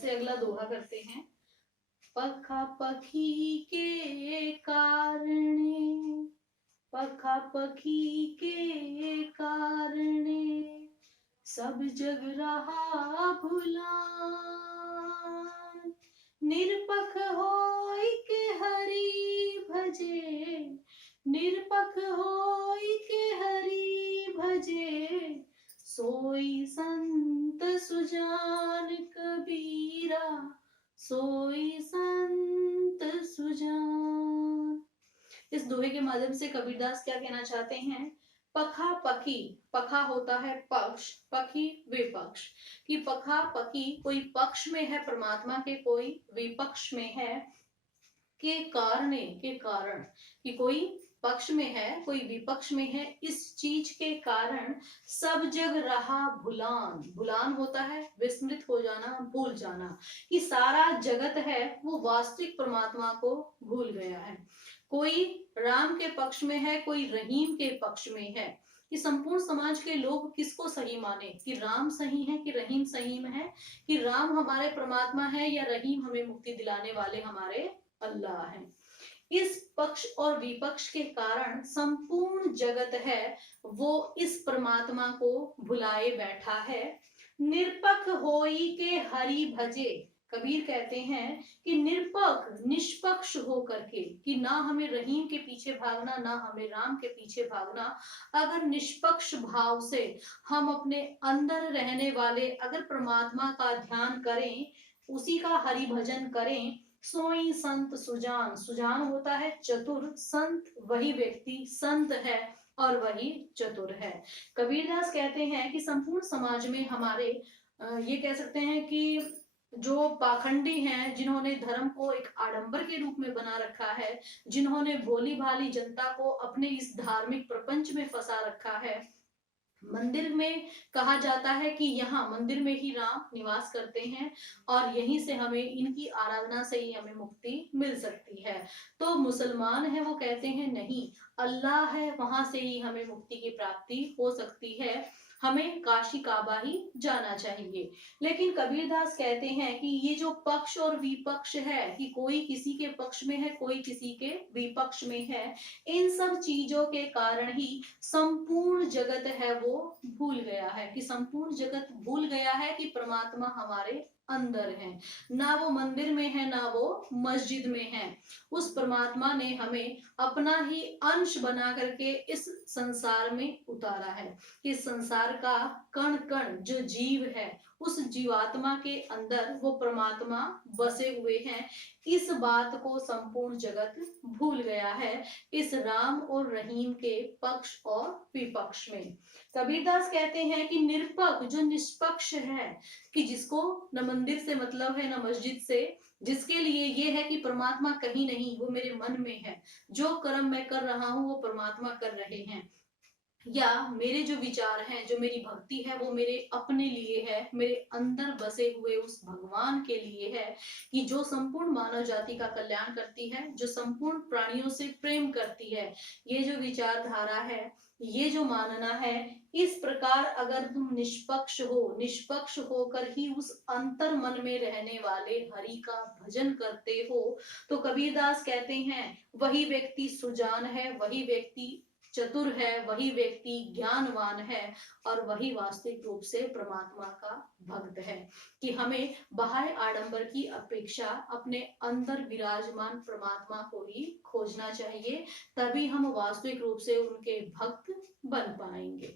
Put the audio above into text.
इससे अगला दोहा करते हैं। पखा पखी के कारणे, पखा पखी के कारणे, सब जग रहा भुलान। निरपख होय के हरि भजे, निरपख होय के हरि भजे, सोई संत सुजान कबीरा, सोई संत सुजान। इस दोहे के माध्यम से कबीरदास क्या कहना चाहते हैं? पखा पखी, पखा होता है पक्ष, पखी विपक्ष, कि पखा पखी कोई पक्ष में है परमात्मा के, कोई विपक्ष में है, के कारण, कि कोई पक्ष में है कोई विपक्ष में है, इस चीज के कारण सब जग रहा भुलान। भुलान होता है विस्मृत हो जाना, भूल जाना, कि सारा जगत है वो वास्तविक परमात्मा को भूल गया है। कोई राम के पक्ष में है, कोई रहीम के पक्ष में है, कि संपूर्ण समाज के लोग किसको सही माने, कि राम सही है कि रहीम सही है, कि राम हमारे परमात्मा है या रहीम हमें मुक्ति दिलाने वाले हमारे अल्लाह है। इस पक्ष और विपक्ष के कारण संपूर्ण जगत है वो इस परमात्मा को भुलाए बैठा है। निरपख होई के हरि भजे, कबीर कहते हैं कि निरपक्ष निष्पक्ष हो करके, कि ना हमें रहीम के पीछे भागना, ना हमें राम के पीछे भागना, अगर निष्पक्ष भाव से हम अपने अंदर रहने वाले अगर परमात्मा का ध्यान करें, उसी का हरि भजन करें, सोई संत सुजान। सुजान होता है चतुर, संत वही व्यक्ति संत है और वही चतुर है। कबीरदास कहते हैं कि संपूर्ण समाज में हमारे ये कह सकते हैं कि जो पाखंडी हैं, जिन्होंने धर्म को एक आडंबर के रूप में बना रखा है, जिन्होंने भोली भाली जनता को अपने इस धार्मिक प्रपंच में फंसा रखा है। मंदिर में कहा जाता है कि यहाँ मंदिर में ही राम निवास करते हैं और यहीं से हमें, इनकी आराधना से ही हमें मुक्ति मिल सकती है। तो मुसलमान है वो कहते हैं नहीं, अल्लाह है वहां से ही हमें मुक्ति की प्राप्ति हो सकती है, हमें काशी काबा ही जाना चाहिए। लेकिन कबीरदास कहते हैं कि ये जो पक्ष और विपक्ष है, कि कोई किसी के पक्ष में है, कोई किसी के विपक्ष में है, इन सब चीजों के कारण ही संपूर्ण जगत है वो भूल गया है, कि संपूर्ण जगत भूल गया है कि परमात्मा हमारे अंदर है, ना वो मंदिर में है ना वो मस्जिद में है। उस परमात्मा ने हमें अपना ही अंश बना करके इस संसार में उतारा है। इस संसार का कण कण जो जीव है, उस जीवात्मा के अंदर वो परमात्मा बसे हुए हैं। इस बात को संपूर्ण जगत भूल गया है, इस राम और रहीम के पक्ष और विपक्ष में। कबीरदास कहते हैं कि निरपक्ष जो निष्पक्ष है, कि जिसको न मंदिर से मतलब है न मस्जिद से, जिसके लिए ये है कि परमात्मा कहीं नहीं, वो मेरे मन में है, जो कर्म मैं कर रहा हूं वो परमात्मा कर रहे हैं, या मेरे जो विचार हैं, जो मेरी भक्ति है वो मेरे अपने लिए है, मेरे अंदर बसे हुए उस भगवान के लिए है, कि जो संपूर्ण मानव जाति का कल्याण करती है, जो संपूर्ण प्राणियों से प्रेम करती है। ये जो विचारधारा है, ये जो मानना है, इस प्रकार अगर तुम निष्पक्ष हो, निष्पक्ष होकर ही उस अंतर मन में रहने वाले हरि का भजन करते हो, तो कबीरदास कहते हैं वही व्यक्ति सुजान है, वही व्यक्ति चतुर है, वही व्यक्ति ज्ञानवान है, और वही वास्तविक रूप से परमात्मा का भक्त है। कि हमें बाह्य आडंबर की अपेक्षा अपने अंदर विराजमान परमात्मा को ही खोजना चाहिए, तभी हम वास्तविक रूप से उनके भक्त बन पाएंगे।